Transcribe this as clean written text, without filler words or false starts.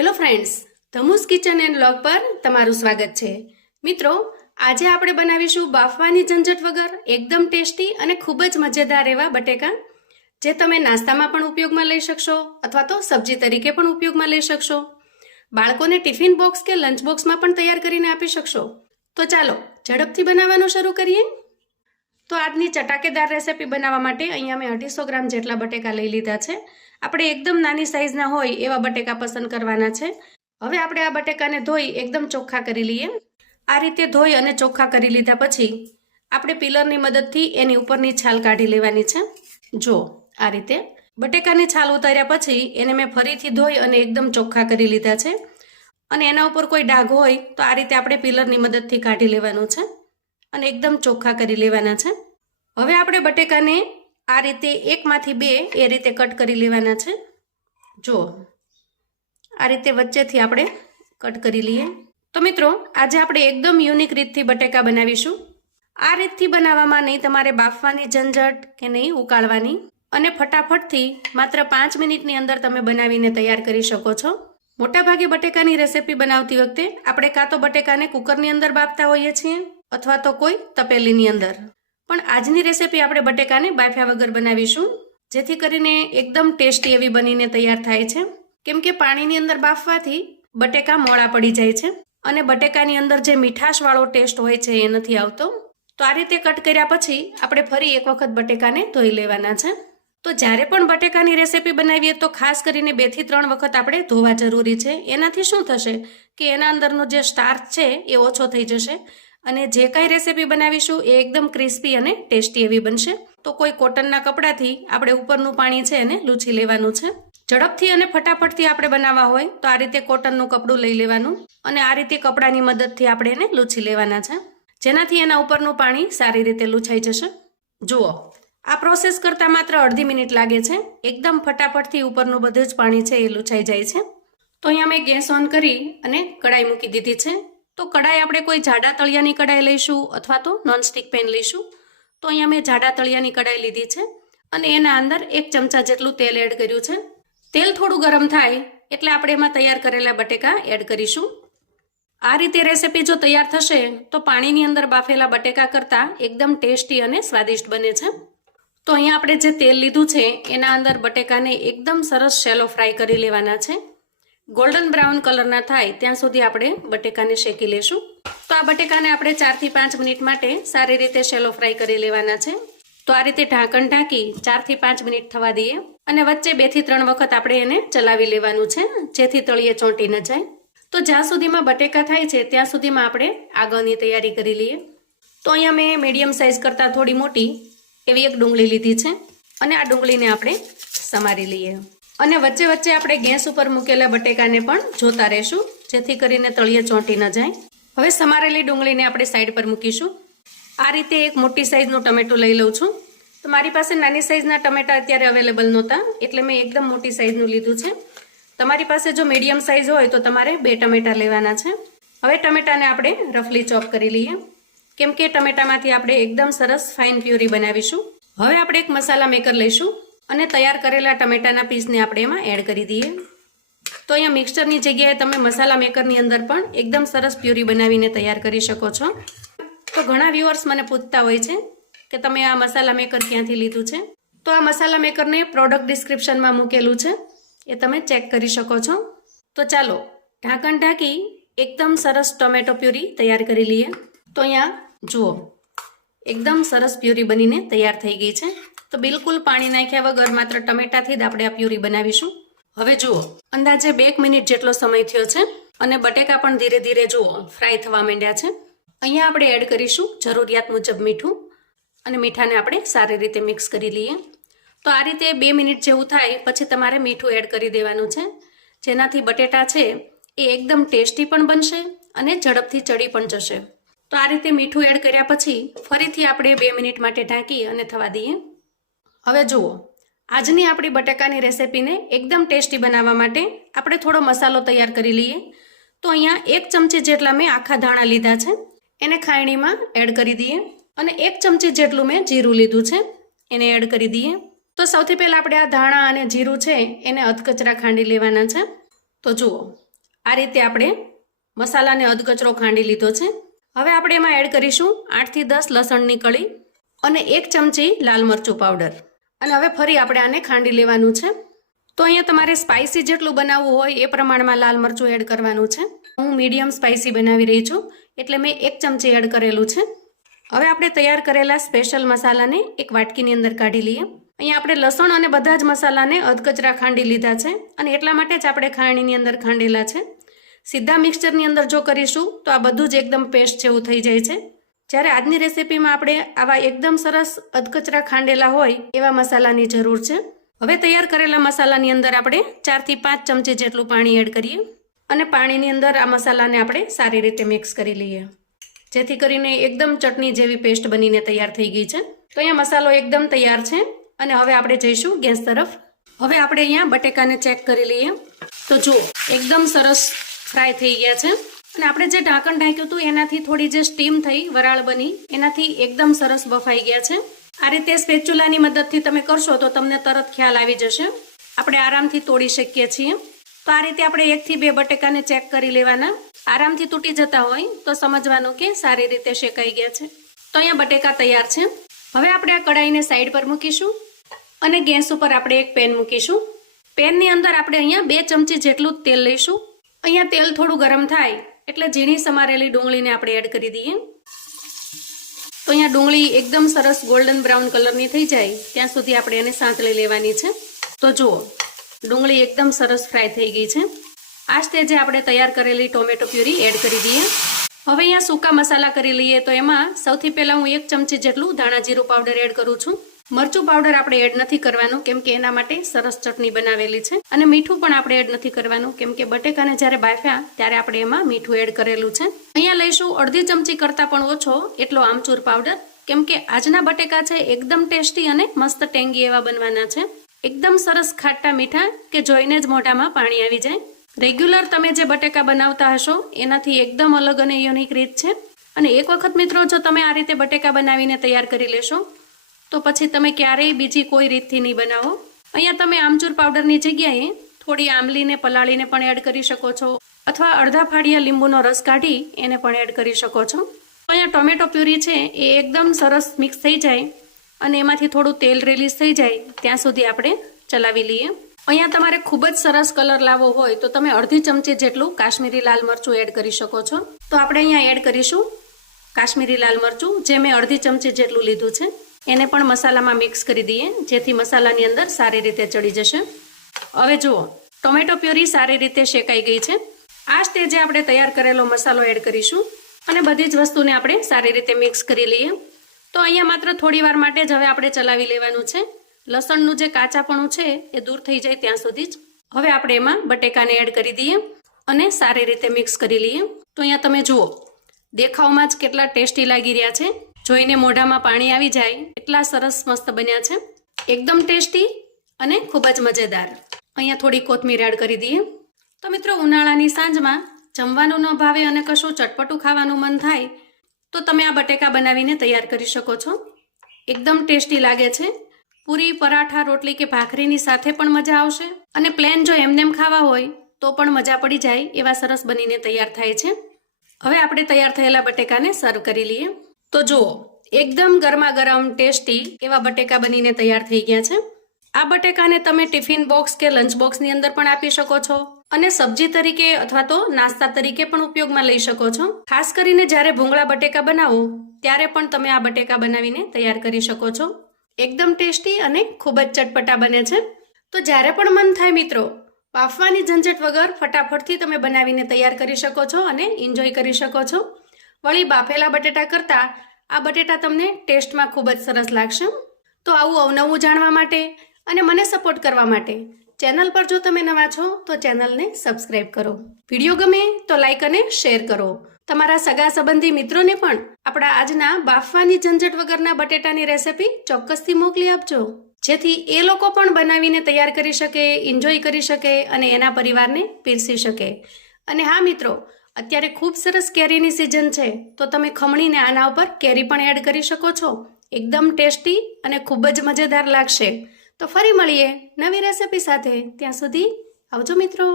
Hello friends, ધમુસ kitchen and vlog પર તમારું સ્વાગત છે। મિત્રો, આજે આપણે બનાવીશું બાફવાની ઝંઝટ વગર એકદમ ટેસ્ટી અને ખૂબ જ મજેદાર એવા બટેકા, જે તમે નાસ્તામાં પણ ઉપયોગમાં લઈ શકશો અથવા તો સબ્જી તરીકે પણ ઉપયોગમાં લઈ શકશો। બાળકોને ટિફિન બોક્સ કે લંચ બોક્સમાં પણ તૈયાર કરીને આપી શકશો। તો ચાલો ઝડપથી બનાવવાનું શરૂ કરીએ। તો આજની ચટાકેદાર રેસીપી બનાવવા માટે અહીંયા મેં 250 ગ્રામ જેટલા બટેકા લઈ લીધા છે। આપણે એકદમ નાની સાઈઝના હોય એવા બટેકા પસંદ કરવાના છે। હવે આપણે આ બટેકાને ધોઈ એકદમ ચોખ્ખા કરી લઈએ। આ રીતે ધોઈ અને ચોખ્ખા કરી લીધા પછી આપણે પિલરની મદદથી એની ઉપરની છાલ કાઢી લેવાની છે। જો આ રીતે બટેકાની છાલ ઉતાર્યા પછી એને મેં ફરીથી ધોઈ અને એકદમ ચોખ્ખા કરી લીધા છે। અને એના ઉપર કોઈ ડાઘ હોય તો આ રીતે આપણે પિલરની મદદથી કાઢી લેવાનું છે અને એકદમ ચોખ્ખા કરી લેવાના છે। હવે આપણે બટેકાને આ રીતે એકમાંથી બે એ રીતે કટ કરી લેવાના છે। જો આ રીતે વચ્ચેથી આપણે કટ કરી લઈએ। તો મિત્રો, આજે આપણે એકદમ યુનિક રીતથી બટેકા બનાવીશું। આ રીતથી બનાવવામાં નહીં તમારે બાફવાની ઝંઝટ કે નહીં ઉકાળવાની, અને ફટાફટથી માત્ર 5 મિનિટની અંદર તમે બનાવીને તૈયાર કરી શકો છો। મોટાભાગે બટેકાની રેસીપી બનાવતી વખતે આપણે કાં તો બટેકાને કુકરની અંદર બાફતા હોઈએ છીએ અથવા તો કોઈ તપેલીની અંદર, પણ આજની રેસીપી આપણે બટેકાને બાફ્યા વગર બનાવીશું, જેથી કરીને એકદમ ટેસ્ટી એવી બનીને તૈયાર થાય છે। કેમ કે પાણીની અંદર બાફવાથી બટેકા મોળા પડી જાય છે અને બટેકાની અંદર જે મીઠાશવાળો ટેસ્ટ હોય છે એ નથી આવતો। તો આ રીતે કટ કર્યા પછી આપણે ફરી એક વખત બટેકાને ધોઈ લેવાના છે। તો જ્યારે પણ બટેકાની રેસીપી બનાવીએ તો ખાસ કરીને 2 થી 3 વખત આપણે ધોવા જરૂરી છે। એનાથી શું થશે કે એના અંદરનો જે સ્ટાર્ચ છે એ ઓછો થઈ જશે અને જે કાંઈ રેસીપી બનાવીશું એ એકદમ ક્રિસ્પી અને ટેસ્ટી એવી બનશે। તો કોઈ કોટનના કપડાથી આપણે ઉપરનું પાણી છે એને લૂછી લેવાનું છે। ઝડપથી અને ફટાફટથી આપણે બનાવવા હોય તો આ રીતે કોટનનું કપડું લઈ લેવાનું અને આ રીતે કપડાની મદદથી આપણે એને લૂછી લેવાના છે, જેનાથી એના ઉપરનું પાણી સારી રીતે લૂછાઈ જશે। જુઓ, આ પ્રોસેસ કરતાં માત્ર અડધી મિનિટ લાગે છે। એકદમ ફટાફટથી ઉપરનું બધું જ પાણી છે એ લૂછાઈ જાય છે। તો અહીંયા મેં ગેસ ઓન કરી અને કડાઈ મૂકી દીધી છે। તો કડાઈ આપણે કોઈ જાડા તળિયાની કડાઈ લઈશું અથવા તો નોનસ્ટિક પેન લઈશું। તો અહીંયા મેં જાડા તળિયાની કડાઈ લીધી છે અને એના અંદર 1 ચમચા જેટલું તેલ એડ કર્યું છે। તેલ થોડું ગરમ થાય એટલે આપણે એમાં તૈયાર કરેલા બટેકા એડ કરીશું। આ રીતે રેસીપી જો તૈયાર થશે તો પાણીની અંદર બાફેલા બટેકા કરતાં એકદમ ટેસ્ટી અને સ્વાદિષ્ટ બને છે। તો અહીંયા આપણે જે તેલ લીધું છે એના અંદર બટેકાને એકદમ સરસ શેલો ફ્રાય કરી લેવાના છે। ગોલ્ડન બ્રાઉન કલરના થાય ત્યાં સુધી આપણે બટેકાને શેકી લેશું। તો આ બટેકાને આપણે 4 થી 5 મિનિટ માટે સારી રીતે શેલો ફ્રાય કરી લેવાના છે। તો આ રીતે ઢાંકણ ઢાંકી 4 થી 5 મિનિટ થવા દઈએ અને વચ્ચે 2 થી 3 વખત આપણે એને ચલાવી લેવાનું છે, જેથી તળિયે ચોંટી ન જાય। તો જ્યાં સુધીમાં બટેકા થાય છે ત્યાં સુધીમાં આપણે આગળની તૈયારી કરી લઈએ। તો અહીંયા મેં મીડિયમ સાઇઝ કરતાં થોડી મોટી એવી એક ડુંગળી લીધી છે અને આ ડુંગળીને આપણે સમારી લઈએ અને વચ્ચે વચ્ચે આપણે ગેસ ઉપર મૂકેલા બટેકાને પણ જોતા રહેશું, જેથી કરીને તળિયે ચોંટી ન જાય। હવે સમારેલી ડુંગળીને આપણે સાઈડ પર મૂકીશું। આ રીતે એક મોટી સાઈઝનું ટમેટું લઈ લઉં છું। તો મારી પાસે નાની સાઈઝના ટમેટા અત્યારે અવેલેબલ નહોતા એટલે મેં એકદમ મોટી સાઈઝનું લીધું છે। તમારી પાસે જો મીડિયમ સાઈઝ હોય તો તમારે 2 ટમેટા લેવાના છે। હવે ટમેટાને આપણે રફલી ચોપ કરી લઈએ, કેમ કે ટમેટામાંથી આપણે એકદમ સરસ ફાઇન પ્યુરી બનાવીશું। હવે આપણે એક મસાલા મેકર લઈશું અને તૈયાર કરેલા ટમેટાના પીસને આપણે એમાં એડ કરી દઈએ। તો અહીંયા મિક્સચરની જગ્યાએ તમે મસાલા મેકરની અંદર પણ એકદમ સરસ પ્યુરી બનાવીને તૈયાર કરી શકો છો। તો ઘણા વ્યુઅર્સ મને પૂછતા હોય છે કે તમે આ મસાલા મેકર ક્યાંથી લીધું છે। તો આ મસાલા મેકરને પ્રોડક્ટ ડિસ્ક્રિપ્શનમાં મૂકેલું છે, એ તમે ચેક કરી શકો છો। તો ચાલો ઢાંકણ ઢાંકી એકદમ સરસ ટોમેટો પ્યુરી તૈયાર કરી લઈએ। તો અહીંયા જુઓ, એકદમ સરસ પ્યુરી બનીને તૈયાર થઈ ગઈ છે। તો બિલકુલ પાણી નાખ્યા વગર માત્ર ટમેટાથી જ આપણે આ પ્યુરી બનાવીશું। હવે જુઓ, અંદાજે 2 મિનિટ જેટલો સમય થયો છે અને બટેકા પણ ધીરે ધીરે જુઓ ફ્રાય થવા માંડ્યા છે। અહીંયા આપણે એડ કરીશું જરૂરિયાત મુજબ મીઠું અને મીઠાને આપણે સારી રીતે મિક્સ કરી લઈએ। તો આ રીતે 2 મિનિટ જેવું થાય પછી તમારે મીઠું એડ કરી દેવાનું છે, જેનાથી બટેટા છે એ એકદમ ટેસ્ટી પણ બનશે અને ઝડપથી ચડી પણ જશે। તો આ રીતે મીઠું એડ કર્યા પછી ફરીથી આપણે 2 મિનિટ માટે ઢાંકી અને થવા દઈએ। હવે જુઓ, આજની આપણી બટેકાની રેસીપીને એકદમ ટેસ્ટી બનાવવા માટે આપણે થોડો મસાલો તૈયાર કરી લઈએ। તો અહીંયા 1 ચમચી જેટલા મેં આખા ધાણા લીધા છે, એને ખાયણીમાં એડ કરી દઈએ અને 1 ચમચી જેટલું મેં જીરું લીધું છે, એને એડ કરી દઈએ। તો સૌથી પહેલાં આપણે આ ધાણા અને જીરું છે એને અધકચરા ખાંડી લેવાના છે। તો જુઓ, આ રીતે આપણે મસાલાને અધકચરો ખાંડી લીધો છે. હવે આપણે એમાં એડ કરીશું 8 થી 10 લસણની કળી અને 1 ચમચી લાલ મરચું પાવડર. અને હવે ફરી આપણે આને ખાંડી લેવાનું છે. તો અહીંયા તમારે સ્પાઇસી જેટલું બનાવવું હોય એ પ્રમાણમાં લાલ મરચું એડ કરવાનું છે. હું મીડિયમ સ્પાઇસી બનાવી રહી છું એટલે મેં 1 ચમચી એડ કરેલું છે. હવે આપણે તૈયાર કરેલા સ્પેશિયલ મસાલાને એક વાટકીની અંદર કાઢી લઈએ. અહીંયા આપણે લસણ અને બધા જ મસાલાને અધકચરા ખાંડી લીધા છે અને એટલા માટે જ આપણે ખાંડણીની અંદર ખાંડેલા છે. સીધા મિક્સચરની અંદર જો કરીશું તો આ બધું જ એકદમ પેસ્ટ જેવું થઈ જાય છે. જ્યારે આજની રેસીપીમાં આપણે આવા એકદમ સરસ અધકચરા ખાંડેલા હોય એવા મસાલાની જરૂર છે. હવે તૈયાર કરેલા મસાલાની અંદર આપણે 4 થી 5 ચમચી જેટલું પાણી એડ કરીએ અને પાણીની અંદર આ મસાલાને આપણે સારી રીતે મિક્સ કરી લઈએ, જેથી કરીને એકદમ ચટણી જેવી પેસ્ટ બનીને તૈયાર થઈ ગઈ છે. તો અહીંયા મસાલો એકદમ તૈયાર છે અને હવે આપણે જઈશું ગેસ તરફ. હવે આપણે અહીંયા બટેકાને ચેક કરી લઈએ. તો જુઓ એકદમ સરસ ફ્રાય થઈ ગયા છે અને આપણે જે ઢાંકણ ઢાંક્યું હતું એનાથી થોડી જે સ્ટીમ થઈ વરાળ બની એનાથી એકદમ સરસ બફાઈ ગયા છે. આ રીતે સ્પેચ્યુલાની મદદથી તમે કરશો તો તમને તરત ખ્યાલ આવી જશે. આપણે આરામથી તોડી શકીએ છીએ. તો આ રીતે આપણે 1 થી 2 બટેકાને ચેક કરી લેવાના. આરામથી તૂટી જતા હોય તો સમજવાનું કે સારી રીતે શેકાઈ ગયા છે. તો અહીંયા બટેકા તૈયાર છે. હવે આપણે આ કઢાઈને સાઈડ પર મૂકીશું અને ગેસ ઉપર આપણે એક પેન મૂકીશું. પેનની અંદર આપણે અહીંયા 2 ચમચી જેટલું તેલ લઈશું. અહીંયા તેલ થોડું ગરમ થાય એટલે ઝીણી સમારેલી ડુંગળીને આપણે એડ કરી દઈએ. તો અહીંયા ડુંગળી એકદમ સરસ ગોલ્ડન બ્રાઉન કલરની થઈ જાય ત્યાં સુધી આપણે એને સાંતળી લેવાની છે. તો જુઓ ડુંગળી એકદમ સરસ ફ્રાય થઈ ગઈ છે. આ સ્ટેજે આપણે તૈયાર કરેલી ટોમેટો પ્યુરી એડ કરી દઈએ. હવે અહીંયા સૂકા મસાલા કરી લઈએ. તો એમાં સૌથી પહેલાં હું 1 ચમચી જેટલું ધાણા જીરું પાવડર એડ કરું છું. મરચું પાવડર આપણે એડ નથી કરવાનું કેમ કે એના માટે સરસ ચટણી બનાવેલી છે. અને મીઠું પણ આપણે એડ નથી કરવાનું કેમ કે બટેકાને જ્યારે બાફ્યા ત્યારે આપણે એમાં મીઠું એડ કરેલું છે. અહીંયા લઈશું અડધી ચમચી કરતાં પણ ઓછો એટલો આમચૂર પાવડર કેમ કે આજના બટેકા છે એકદમ ટેસ્ટી અને મસ્ત ટેંગી એવા બનવાના છે. એકદમ સરસ ખાટા મીઠા કે જોઈને જ મોઢામાં પાણી આવી જાય. રેગ્યુલર તમે જે બટેકા બનાવતા હશો એનાથી એકદમ અલગ અને યુનિક રીત છે. અને એક વખત મિત્રો જો તમે આ રીતે બટેકા બનાવીને તૈયાર કરી લેશો તો પછી તમે ક્યારેય બીજી કોઈ રીતથી નહીં બનાવો. અહીંયા તમે આમચૂર પાવડરની જગ્યાએ થોડી આંબલીને પલાળીને પણ એડ કરી શકો છો અથવા અડધા ફાડિયા લીંબુનો રસ કાઢી એને પણ એડ કરી શકો છો. અહીંયા ટોમેટો પ્યુરી છે એ એકદમ સરસ મિક્સ થઈ જાય અને એમાંથી થોડું તેલ રિલીઝ થઈ જાય ત્યાં સુધી આપણે ચલાવી લઈએ. અહીંયા તમારે ખૂબ જ સરસ કલર લાવવો હોય તો તમે અડધી ચમચી જેટલું કાશ્મીરી લાલ મરચું એડ કરી શકો છો. તો આપણે અહીંયા એડ કરીશું કાશ્મીરી લાલ મરચું જે મેં અડધી ચમચી જેટલું લીધું છે. એને પણ મસાલામાં મિક્સ કરી દઈએ જેથી મસાલાની અંદર સારી રીતે ચડી જશે. હવે જુઓ ટોમેટો પ્યુરી સારી રીતે શેકાઈ ગઈ છે. આ સ્ટેજે આપણે તૈયાર કરેલો મસાલો એડ કરીશું અને બધી જ વસ્તુને આપણે સારી રીતે મિક્સ કરી લઈએ. તો અહીંયા માત્ર થોડી વાર માટે જ હવે આપણે ચલાવી લેવાનું છે. લસણનું જે કાચાપણું છે એ દૂર થઈ જાય ત્યાં સુધી જ. હવે આપણે એમાં બટેકાને એડ કરી દઈએ અને સારી રીતે મિક્સ કરી લઈએ. તો અહીંયા તમે જુઓ દેખાવમાં જ કેટલા ટેસ્ટી લાગી રહ્યા છે. જોઈને મોઢામાં પાણી આવી જાય એટલા સરસ મસ્ત બન્યા છે. એકદમ ટેસ્ટી અને ખૂબ જ મજેદાર. અહીંયા થોડી કોથમીર એડ કરી દઈએ. તો મિત્રો ઉનાળાની સાંજમાં જમવાનું ન ભાવે અને કશું ચટપટું ખાવાનું મન થાય તો તમે આ બટેકા બનાવીને તૈયાર કરી શકો છો. એકદમ ટેસ્ટી લાગે છે. પૂરી પરાઠા રોટલી કે ભાખરીની સાથે પણ મજા આવશે અને પ્લેન જો એમનેમ ખાવા હોય તો પણ મજા પડી જાય એવા સરસ બનીને તૈયાર થાય છે. હવે આપણે તૈયાર થયેલા બટેકાને સર્વ કરી લઈએ. તો જુઓ એકદમ ગરમા ગરમ ટેસ્ટી એવા બટેકા બનીને તૈયાર થઈ ગયા છે. આ બટેકાને તમે ટિફિન બોક્સ કે લંચ બોક્સની અંદર પણ આપી શકો છો અને સબ્જી તરીકે અથવા તો નાસ્તા તરીકે પણ ઉપયોગમાં લઈ શકો છો. ખાસ કરીને જ્યારે ભૂંગળા બટેકા બનાવો ત્યારે પણ તમે આ બટેકા બનાવીને તૈયાર કરી શકો છો. એકદમ ટેસ્ટી અને ખૂબ જ ચટપટા બને છે. તો જ્યારે પણ મન થાય મિત્રો બાફવાની ઝંઝટ વગર ફટાફટથી તમે બનાવીને તૈયાર કરી શકો છો અને એન્જોય કરી શકો છો. વળી બાફેલા બટેટા કરતાં આ બટેટા તમને ટેસ્ટમાં ખૂબ જ સરસ લાગશે. તો આવું અવનવું જાણવા માટે અને મને સપોર્ટ કરવા માટે ચેનલ પર જો તમે નવા છો તો ચેનલને સબસ્ક્રાઇબ કરો. વિડીયો ગમે તો લાઈક અને શેર કરો. તમારા સગા સંબંધી મિત્રોને પણ આપણા આજના બાફવાની ઝંઝટ વગરના બટેટાની રેસિપી ચોક્કસથી મોકલી આપજો, જેથી એ લોકો પણ બનાવીને તૈયાર કરી શકે, એન્જોય કરી શકે અને એના પરિવારને પીરસી શકે. અને હા મિત્રો, અત્યારે ખૂબ સરસ કેરીની સિઝન છે તો તમે ખમણીને આના ઉપર કેરી પણ એડ કરી શકો છો. એકદમ ટેસ્ટી અને ખૂબ જ મજેદાર લાગશે. તો ફરી મળીએ નવી રેસિપી સાથે. ત્યાં સુધી આવજો મિત્રો.